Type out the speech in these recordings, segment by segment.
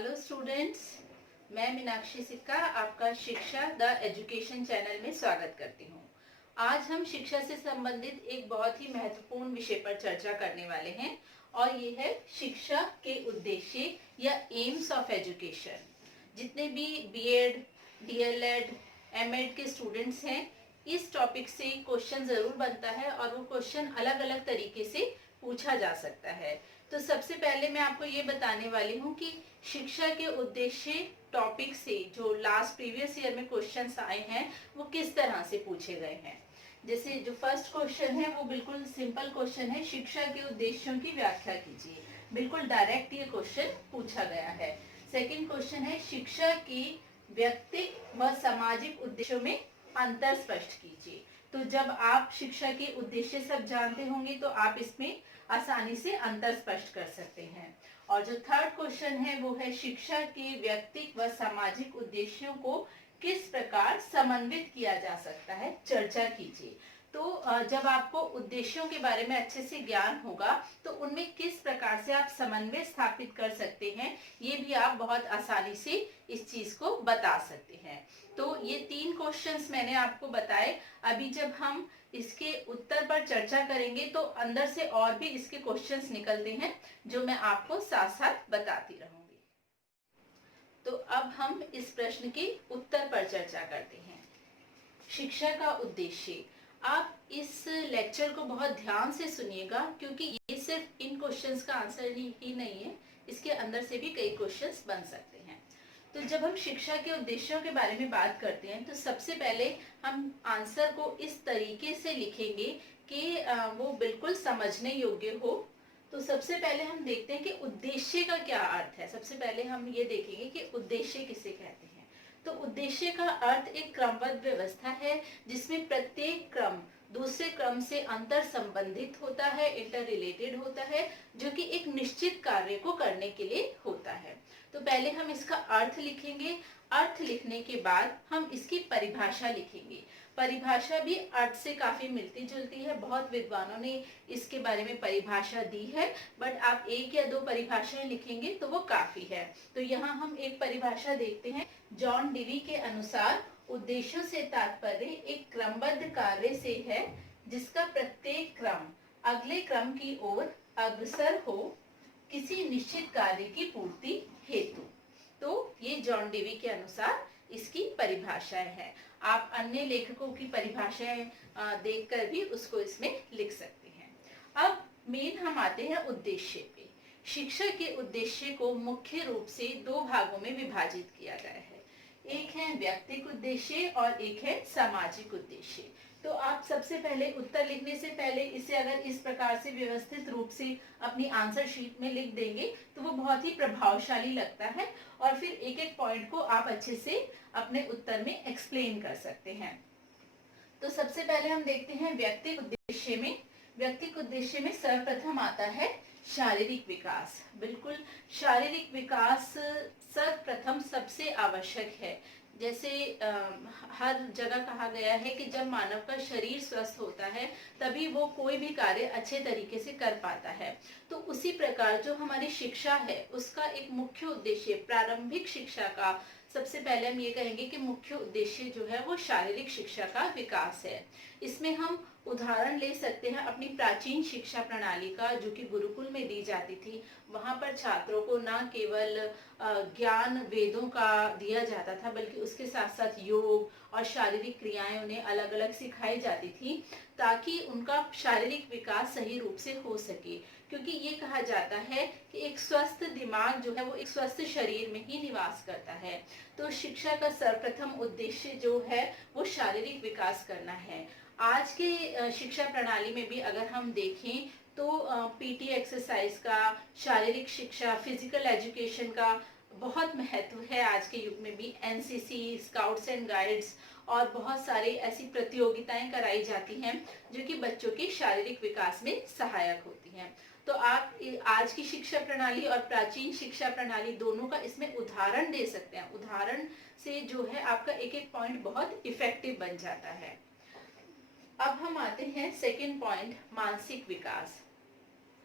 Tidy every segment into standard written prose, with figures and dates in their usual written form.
Hello students, मैं मीनाक्षी सिक्का आपका शिक्षा द एजुकेशन चैनल में स्वागत करती हूँ। आज हम शिक्षा से संबंधित एक बहुत ही महत्वपूर्ण विषय पर चर्चा करने वाले हैं और ये है शिक्षा के उद्देश्य या एम्स ऑफ एजुकेशन। जितने भी बीएड, डीएलएड, एमएड के स्टूडेंट्स हैं, इस टॉपिक से क्वेश्चन जरूर बनता है और वो क्वेश्चन अलग अलग तरीके से पूछा जा सकता है। तो सबसे पहले मैं आपको ये बताने वाली हूँ कि शिक्षा के उद्देश्य टॉपिक से जो लास्ट प्रीवियस ईयर में क्वेश्चंस आए हैं वो किस तरह से पूछे गए हैं। जैसे जो फर्स्ट क्वेश्चन है वो बिल्कुल सिंपल क्वेश्चन है, शिक्षा के उद्देश्यों की व्याख्या कीजिए। बिल्कुल डायरेक्ट ये क्वेश्चन पूछा गया है। सेकंड क्वेश्चन है, शिक्षा की व्यक्तिक व सामाजिक उद्देश्यों में अंतर स्पष्ट कीजिए। तो जब आप शिक्षा के उद्देश्य सब जानते होंगे तो आप इसमें आसानी से अंतर स्पष्ट कर सकते हैं। और जो थर्ड क्वेश्चन है वो है, शिक्षा के व्यक्तिक व सामाजिक उद्देश्यों को किस प्रकार समन्वित किया जा सकता है, चर्चा कीजिए। तो जब आपको उद्देश्यों के बारे में अच्छे से ज्ञान होगा तो उनमें किस प्रकार से आप समन्वय स्थापित कर सकते हैं, ये भी आप बहुत आसानी से इस चीज को बता सकते हैं। तो ये तीन क्वेश्चंस मैंने आपको बताए। अभी जब हम इसके उत्तर पर चर्चा करेंगे तो अंदर से और भी इसके क्वेश्चंस निकलते हैं जो मैं आपको साथ साथ बताती रहूंगी। तो अब हम इस प्रश्न के उत्तर पर चर्चा करते हैं। शिक्षा का उद्देश्य। आप इस लेक्चर को बहुत ध्यान से सुनिएगा क्योंकि ये सिर्फ इन क्वेश्चंस का आंसर ही नहीं है, इसके अंदर से भी कई क्वेश्चंस बन सकते हैं। तो जब हम शिक्षा के उद्देश्यों के बारे में बात करते हैं तो सबसे पहले हम आंसर को इस तरीके से लिखेंगे कि वो बिल्कुल समझने योग्य हो। तो सबसे पहले हम देखते हैं कि उद्देश्य का क्या अर्थ है। सबसे पहले हम ये देखेंगे कि उद्देश्य किसे कहते हैं। तो उद्देश्य का अर्थ एक क्रमबद्ध व्यवस्था है जिसमें प्रत्येक क्रम दूसरे क्रम से अंतर संबंधित होता है, इंटर रिलेटेड होता है, जो कि एक निश्चित कार्य को करने के लिए होता है। तो पहले हम इसका अर्थ लिखेंगे। अर्थ लिखने के बाद हम इसकी परिभाषा लिखेंगे। परिभाषा भी अर्थ से काफी मिलती जुलती है, बहुत विद्वानों ने इसके बारे में परिभाषा दी है, बट आप एक या दो परिभाषाएं लिखेंगे तो वो काफी है। तो यहाँ हम एक परिभाषा देखते हैं। जॉन डिवी के अनुसार उद्देश्यों से तात्पर्य एक क्रमबद्ध कार्य से है जिसका प्रत्येक क्रम अगले क्रम की ओर अग्रसर हो किसी निश्चित कार्य की पूर्ति हेतु। तो ये जॉन डिवी के अनुसार इसकी परिभाषाएं है। आप अन्य लेखकों की परिभाषाएं देखकर भी उसको इसमें लिख सकते हैं। अब मेन हम आते हैं उद्देश्य पे। शिक्षा के उद्देश्य को मुख्य रूप से दो भागों में विभाजित किया गया है। एक है व्यक्तिक उद्देश्य और एक है सामाजिक उद्देश्य। तो आप सबसे पहले उत्तर लिखने से पहले इसे अगर इस प्रकार से व्यवस्थित रूप से अपनी आंसर शीट में लिख देंगे तो वो बहुत ही प्रभावशाली लगता है और फिर एक एक पॉइंट को आप अच्छे से अपने उत्तर में एक्सप्लेन कर सकते हैं। तो सबसे पहले हम देखते हैं व्यक्तिक उद्देश्य में। व्यक्तिक उद्देश्य में सर्वप्रथम आता है शारीरिक विकास। बिल्कुल, शारीरिक विकास सर्वप्रथम सबसे आवश्यक है। जैसे हर जगह कहा गया है कि जब मानव का शरीर स्वस्थ होता है तभी वो कोई भी कार्य अच्छे तरीके से कर पाता है। तो उसी प्रकार जो हमारी शिक्षा है उसका एक मुख्य उद्देश्य, प्रारंभिक शिक्षा का सबसे पहले हम ये कहेंगे कि मुख्य उद्देश्य जो है वो शारीरिक शिक्षा का विकास है। इसमें हम उदाहरण ले सकते हैं अपनी प्राचीन शिक्षा प्रणाली का, जो कि गुरुकुल में दी जाती थी। वहां पर छात्रों को न केवल ज्ञान वेदों का दिया जाता था बल्कि उसके साथ साथ योग और शारीरिक क्रियाएं उन्हें अलग अलग सिखाई जाती थी ताकि उनका शारीरिक विकास सही रूप से हो सके। क्योंकि ये कहा जाता है कि एक स्वस्थ दिमाग जो है वो एक स्वस्थ शरीर में ही निवास करता है। तो शिक्षा का सर्वप्रथम उद्देश्य जो है वो शारीरिक विकास करना है। आज के शिक्षा प्रणाली में भी अगर हम देखें तो पीटी एक्सरसाइज का, शारीरिक शिक्षा, फिजिकल एजुकेशन का बहुत महत्व है। आज के युग में भी एनसीसी, स्काउट्स एंड गाइड्स और बहुत सारे ऐसी प्रतियोगिताएं कराई जाती हैं जो कि बच्चों के शारीरिक विकास में सहायक होती हैं। तो आप आज की शिक्षा प्रणाली और प्राचीन शिक्षा प्रणाली दोनों का इसमें उदाहरण दे सकते हैं। उदाहरण से जो है आपका एक एक पॉइंट बहुत इफेक्टिव बन जाता है। अब हम आते हैं सेकंड पॉइंट, मानसिक विकास।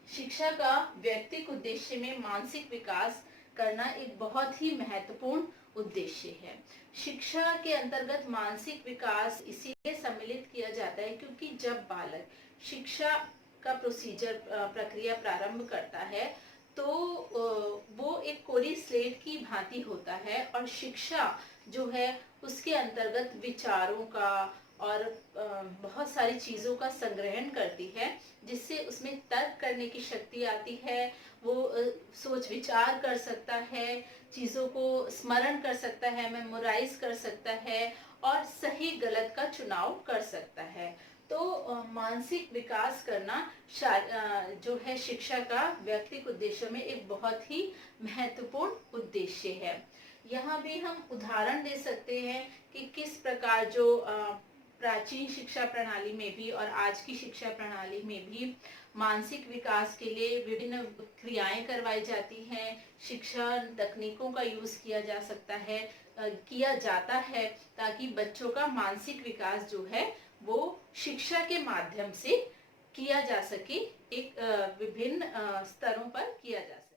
शिक्षा का व्यक्तिक उद्देश्य में मानसिक विकास करना एक बहुत ही महत्वपूर्ण उद्देश्य है। शिक्षा के अंतर्गत मानसिक विकास इसीलिए सम्मिलित किया जाता है क्योंकि जब बालक शिक्षा का प्रक्रिया प्रारंभ करता है तो वो एक कोरी स्लेट की भांति होता है और शिक्षा जो है उसके अंतर्गत विचारों का और बहुत सारी चीज़ों का संग्रहण करती है, जिससे उसमें तर्क करने की शक्ति आती है। वो सोच विचार कर सकता है, चीज़ों को स्मरण कर सकता है, मेमोराइज कर सकता है और सही गलत का चुनाव कर सकता है। तो मानसिक विकास करना जो है शिक्षा का व्यक्तिगत उद्देश्यों में एक बहुत ही महत्वपूर्ण उद्देश्य है। यहाँ भी हम उदाहरण दे सकते हैं कि किस प्रकार जो प्राचीन शिक्षा प्रणाली में भी और आज की शिक्षा प्रणाली में भी मानसिक विकास के लिए विभिन्न क्रियाएं करवाई जाती हैं। शिक्षा तकनीकों का यूज किया जा सकता है, किया जाता है ताकि बच्चों का मानसिक विकास जो है वो शिक्षा के माध्यम से किया जा सके, एक विभिन्न स्तरों पर किया जा सके।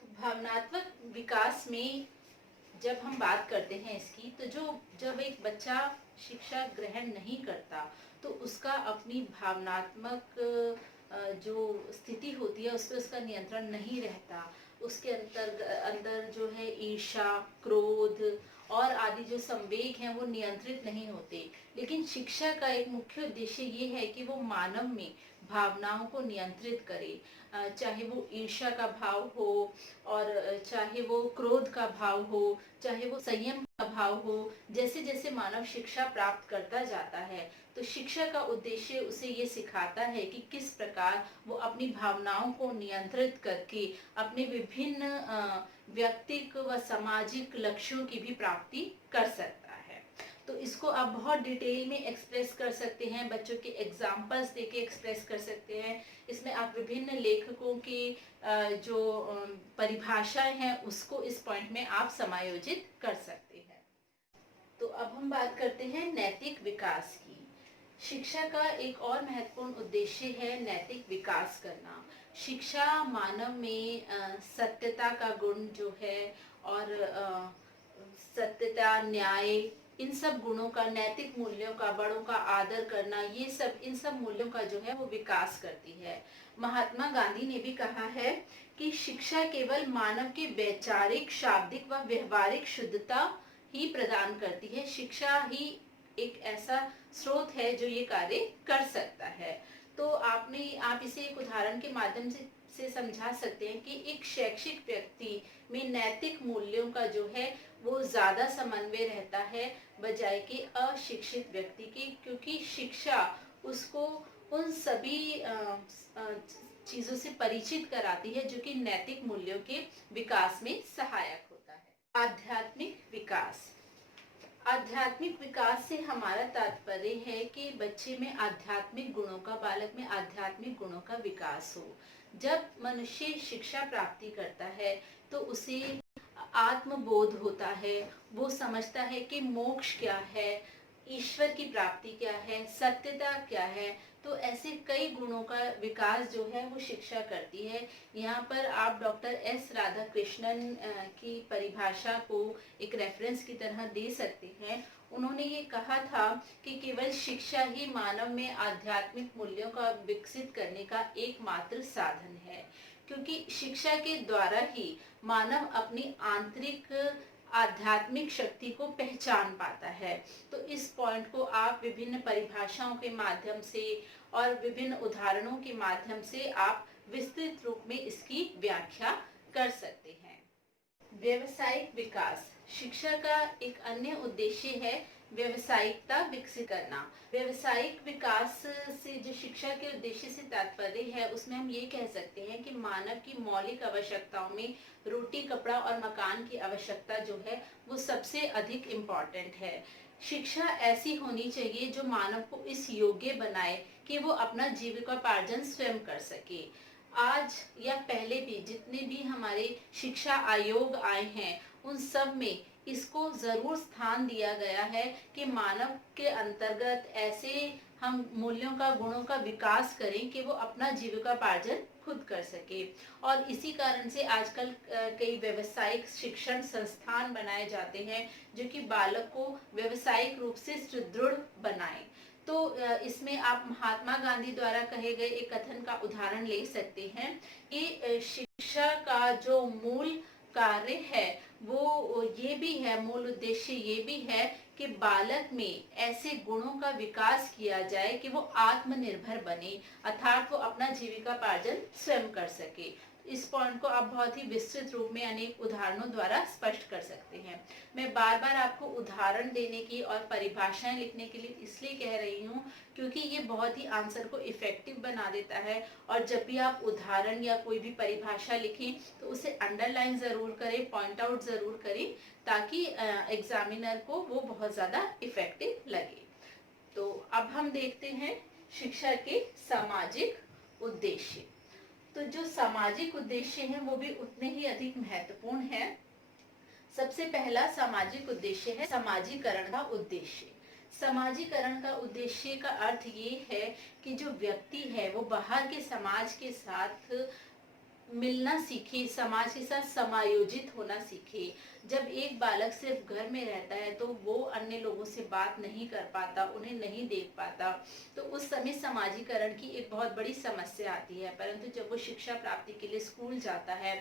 तो भावनात्मक विकास में जब हम बात करते हैं इसकी, तो जब एक बच्चा शिक्षा ग्रहण नहीं करता तो उसका अपनी भावनात्मक जो स्थिति होती है उस पर उसका नियंत्रण नहीं रहता। उसके अंदर जो है ईर्ष्या, क्रोध और आदि जो संवेग हैं वो नियंत्रित नहीं होते। लेकिन शिक्षा का एक मुख्य उद्देश्य ये है कि वो मानव में भावनाओं को नियंत्रित करे, चाहे वो ईर्ष्या का भाव हो और चाहे वो क्रोध का भाव हो, चाहे वो संयम का भाव हो। जैसे जैसे मानव शिक्षा प्राप्त करता जाता है तो शिक्षा का उद्देश्य उसे ये सिखाता है कि किस प्रकार वो अपनी भावनाओं को नियंत्रित करके अपने विभिन्न व्यक्तिक व सामाजिक लक्ष्यों की भी प्राप्ति कर सकता है। तो इसको आप बहुत डिटेल में एक्सप्रेस कर सकते हैं, बच्चों के एग्जाम्पल्स देके एक्सप्रेस कर सकते हैं। इसमें आप विभिन्न लेखकों की जो परिभाषाएं हैं उसको इस पॉइंट में आप समायोजित कर सकते हैं। तो अब हम बात करते हैं नैतिक विकास की। शिक्षा का एक और महत्वपूर्ण उद्देश्य है नैतिक विकास करना। शिक्षा मानव में सत्यता का गुण जो है और सत्यता, न्याय, इन सब गुणों का, नैतिक मूल्यों का, बड़ों का आदर करना, ये सब इन सब मूल्यों का जो है वो विकास करती है। महात्मा गांधी ने भी कहा है कि शिक्षा केवल मानव के वैचारिक, शाब्दिक व व्यवहारिक शुद्धता ही प्रदान करती है। शिक्षा ही एक ऐसा स्रोत है जो ये कार्य कर सकता है। तो आप इसे एक उदाहरण के माध्यम से समझा सकते हैं कि एक शैक्षिक व्यक्ति में नैतिक मूल्यों का जो है वो ज्यादा समन्वय रहता है बजाय कि अशिक्षित व्यक्ति की, क्योंकि शिक्षा उसको उन सभी चीजों से परिचित कराती है जो कि नैतिक मूल्यों के विकास में सहायक होता है। आध्यात्मिक विकास। आध्यात्मिक विकास से हमारा तात्पर्य है कि बच्चे में आध्यात्मिक गुणों का, बालक में आध्यात्मिक गुणों का विकास हो। जब मनुष्य शिक्षा प्राप्ति करता है तो उसे आत्मबोध होता है, वो समझता है कि मोक्ष क्या है, ईश्वर की प्राप्ति क्या है, सत्यता क्या है। तो ऐसे कई गुणों का विकास जो है वो शिक्षा करती है। यहाँ पर आप डॉक्टर एस राधाकृष्णन की परिभाषा को एक रेफरेंस की तरह दे सकते हैं। उन्होंने ये कहा था कि केवल शिक्षा ही मानव में आध्यात्मिक मूल्यों का विकसित करने का एकमात्र साधन है, क्योंकि शिक्षा के द्वारा ही मानव अपनी आंतरिक आध्यात्मिक शक्ति को पहचान पाता है। तो इस पॉइंट को आप विभिन्न परिभाषाओं के माध्यम से और विभिन्न उदाहरणों के माध्यम से आप विस्तृत रूप में इसकी व्याख्या कर सकते हैं। व्यावसायिक विकास। शिक्षा का एक अन्य उद्देश्य है व्यावसायिकता विकसित करना। व्यावसायिक विकास से जो शिक्षा के उद्देश्य से तात्पर्य है उसमें हम ये कह सकते हैं कि मानव की मौलिक आवश्यकताओं में रोटी, कपड़ा और मकान की आवश्यकता जो है वो सबसे अधिक इम्पोर्टेंट है। शिक्षा ऐसी होनी चाहिए जो मानव को इस योग्य बनाए कि वो अपना जीविकोपार्जन स्वयं कर सके। आज या पहले भी जितने भी हमारे शिक्षा आयोग आए हैं उन सब में इसको जरूर स्थान दिया गया है कि मानव के अंतर्गत ऐसे हम मूल्यों का, गुणों का विकास करें कि वो अपना जीविकोपार्जन खुद खुद कर सके। और इसी कारण से आजकल कई व्यावसायिक शिक्षण संस्थान बनाए जाते हैं जो कि बालक को व्यावसायिक रूप से सुदृढ़ बनाए। तो इसमें आप महात्मा गांधी द्वारा कहे गए एक कथन का उदाहरण ले सकते हैं कि शिक्षा का जो मूल कार्य है वो ये भी है, मूल उद्देश्य ये भी है कि बालक में ऐसे गुणों का विकास किया जाए कि वो आत्मनिर्भर बने, अर्थात वो अपना जीविकापार्जन स्वयं कर सके। इस पॉइंट को आप बहुत ही विस्तृत रूप में अनेक उदाहरणों द्वारा स्पष्ट कर सकते हैं। मैं बार बार आपको उदाहरण देने की और परिभाषाएं लिखने के लिए इसलिए कह रही हूँ क्योंकि ये बहुत ही आंसर को इफेक्टिव बना देता है। और जब भी आप उदाहरण या कोई भी परिभाषा लिखें तो उसे अंडरलाइन जरूर करें, पॉइंट आउट जरूर करें, ताकि एग्जामिनर को वो बहुत ज्यादा इफेक्टिव लगे। तो अब हम देखते हैं शिक्षा के सामाजिक उद्देश्य। तो जो सामाजिक उद्देश्य हैं वो भी उतने ही अधिक महत्वपूर्ण हैं। सबसे पहला सामाजिक उद्देश्य है समाजीकरण का उद्देश्य। समाजीकरण का उद्देश्य का अर्थ ये है कि जो व्यक्ति है वो बाहर के समाज के साथ मिलना सीखे, समाज के साथ समायोजित होना सीखे। जब एक बालक सिर्फ घर में रहता है तो वो अन्य लोगों से बात नहीं कर पाता, उन्हें नहीं देख पाता, तो उस समय समाजीकरण की एक बहुत बड़ी समस्या आती है। परंतु जब वो शिक्षा प्राप्ति के लिए स्कूल जाता है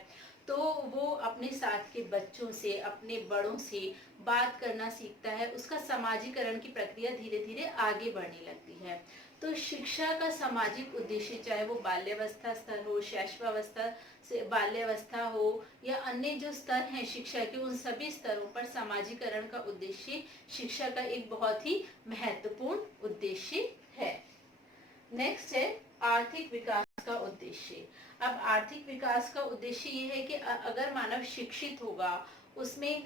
तो वो अपने साथ के बच्चों से, अपने बड़ों से बात करना सीखता है, उसका समाजीकरण की प्रक्रिया धीरे धीरे आगे बढ़ने लगती है। तो शिक्षा का सामाजिक उद्देश्य, चाहे वो बाल्यावस्था स्तर हो, शैशवावस्था से बाल्यावस्था हो या अन्य जो स्तर हैं शिक्षा के, उन सभी स्तरों पर समाजीकरण का उद्देश्य शिक्षा का एक बहुत ही महत्वपूर्ण उद्देश्य है। नेक्स्ट है आर्थिक विकास का उद्देश्य। अब आर्थिक विकास का उद्देश्य ये है कि अगर मानव शिक्षित होगा, उसमें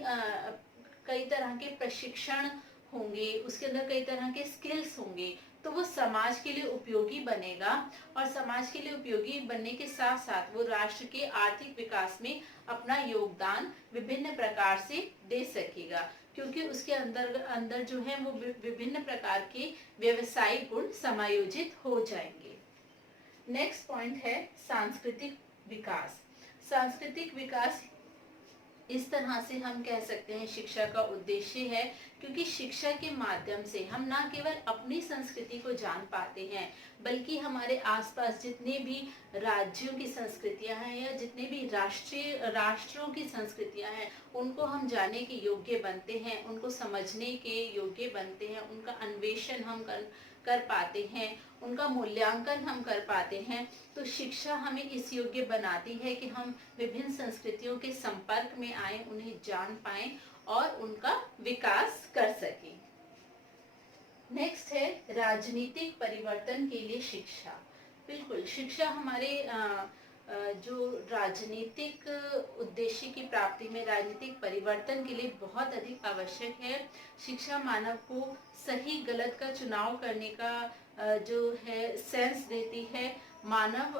कई तरह के प्रशिक्षण होंगे, उसके अंदर कई तरह के स्किल्स होंगे, तो वो समाज के लिए उपयोगी बनेगा। और समाज के लिए उपयोगी बनने के साथ साथ वो राष्ट्र के आर्थिक विकास में अपना योगदान विभिन्न प्रकार से दे सकेगा, क्योंकि उसके अंदर जो है वो विभिन्न प्रकार के व्यवसायिक गुण समायोजित हो जाएंगे। नेक्स्ट पॉइंट है सांस्कृतिक विकास। सांस्कृतिक विकास इस तरह से हम कह सकते हैं शिक्षा का उद्देश्य है, क्योंकि शिक्षा के माध्यम से हम ना केवल अपनी संस्कृति को जान पाते हैं, बल्कि हमारे आसपास जितने भी राज्यों की संस्कृतियां हैं या जितने भी राष्ट्रों की संस्कृतियां हैं, उनको हम जानने के योग्य बनते हैं, उनको समझने के योग्य बनते हैं, उनका अन्वेषण हम कर पाते हैं, उनका मूल्यांकन हम कर पाते हैं। तो शिक्षा हमें इस योग्य बनाती है कि हम विभिन्न संस्कृतियों के संपर्क में आए, उन्हें जान पाएं और उनका विकास कर सकें। नेक्स्ट है राजनीतिक परिवर्तन के लिए शिक्षा। बिल्कुल, शिक्षा हमारे जो राजनीतिक उद्देश्य की प्राप्ति में, राजनीतिक परिवर्तन के लिए बहुत अधिक आवश्यक है। शिक्षा मानव को सही गलत का चुनाव करने का जो है सेंस देती है। मानव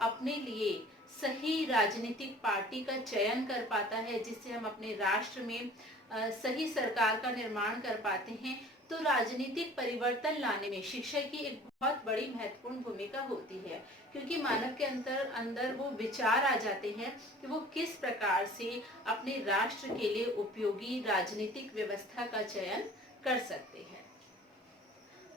अपने लिए सही राजनीतिक पार्टी का चयन कर पाता है, जिससे हम अपने राष्ट्र में सही सरकार का निर्माण कर पाते हैं। तो राजनीतिक परिवर्तन लाने में शिक्षा की एक बहुत बड़ी महत्वपूर्ण भूमिका होती है, क्योंकि मानव के अंदर वो विचार आ जाते हैं कि वो किस प्रकार से अपने राष्ट्र के लिए उपयोगी राजनीतिक व्यवस्था का चयन कर सकते हैं।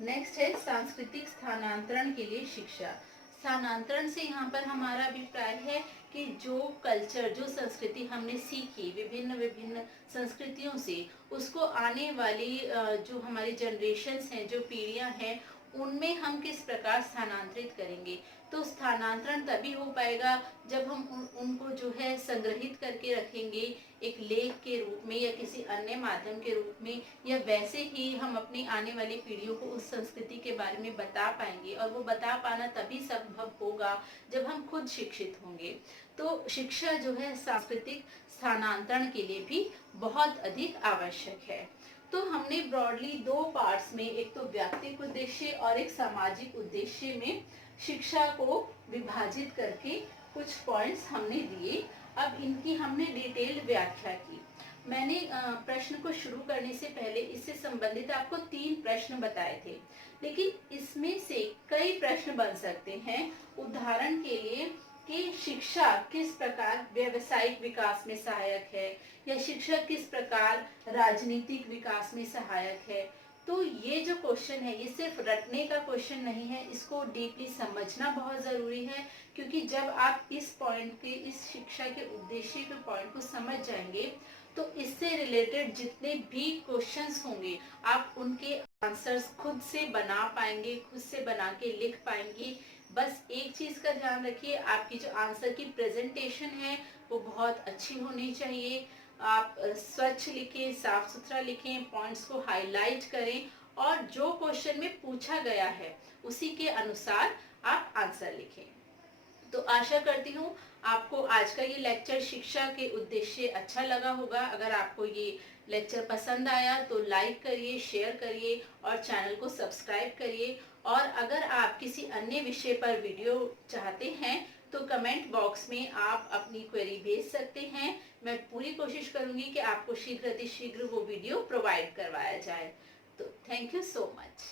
नेक्स्ट है सांस्कृतिक स्थानांतरण के लिए शिक्षा। स्थानांतरण से यहाँ पर हमारा अभिप्राय है कि जो कल्चर, जो संस्कृति हमने सीखी विभिन्न संस्कृतियों से, उसको आने वाली जो हमारी जनरेशन्स हैं, जो पीढ़ियां हैं, उनमें हम किस प्रकार स्थानांतरित करेंगे। तो स्थानांतरण तभी हो पाएगा जब हम उनको जो है संग्रहित करके रखेंगे एक लेख के रूप में या किसी अन्य माध्यम के रूप में, या वैसे ही हम अपनी आने वाली पीढ़ियों को उस संस्कृति के बारे में बता पाएंगे। और वो बता पाना तभी संभव होगा जब हम खुद शिक्षित होंगे। तो शिक्षा जो है सांस्कृतिक स्थानांतरण के लिए भी बहुत अधिक आवश्यक है। तो हमने ब्रॉडली दो पार्ट्स में, एक तो व्यक्तिगत उद्देश्य और एक सामाजिक उद्देश्य में शिक्षा को विभाजित करके कुछ पॉइंट्स हमने दिए। अब इनकी हमने डिटेल्ड व्याख्या की। मैंने प्रश्न को शुरू करने से पहले इससे संबंधित आपको 3 प्रश्न बताए थे, लेकिन इसमें से कई प्रश्न बन सकते हैं। उदाहरण के लिए कि शिक्षा किस प्रकार व्यावसायिक विकास में सहायक है या शिक्षा किस प्रकार राजनीतिक विकास में सहायक है। तो ये जो क्वेश्चन है ये सिर्फ रटने का क्वेश्चन नहीं है, इसको डीपली समझना बहुत ज़रूरी है, क्योंकि जब आप इस पॉइंट के, इस शिक्षा के उद्देश्य के पॉइंट को समझ जाएंगे तो इससे रिलेटेड जितने भी क्वेश्चंस होंगे आप उनके आंसर्स खुद से बना पाएंगे, खुद से बना के लिख पाएंगे। बस एक चीज का ध्यान रखिए, आपकी जो आंसर की प्रेजेंटेशन है वो बहुत अच्छी होनी चाहिए। आप स्वच्छ लिखें, साफ सुथरा लिखें, पॉइंट्स को हाईलाइट करें और जो क्वेश्चन में पूछा गया है उसी के अनुसार आप आंसर लिखें। तो आशा करती हूँ आपको आज का ये लेक्चर शिक्षा के उद्देश्य अच्छा लगा होगा। अगर आपको ये लेक्चर पसंद आया तो लाइक करिए, शेयर करिए और चैनल को सब्सक्राइब करिए। और अगर आप किसी अन्य विषय पर वीडियो चाहते हैं तो कमेंट बॉक्स में आप अपनी क्वेरी भेज सकते हैं। मैं पूरी कोशिश करूंगी कि आपको शीघ्र अतिशीघ्र वो वीडियो प्रोवाइड करवाया जाए। तो थैंक यू सो मच।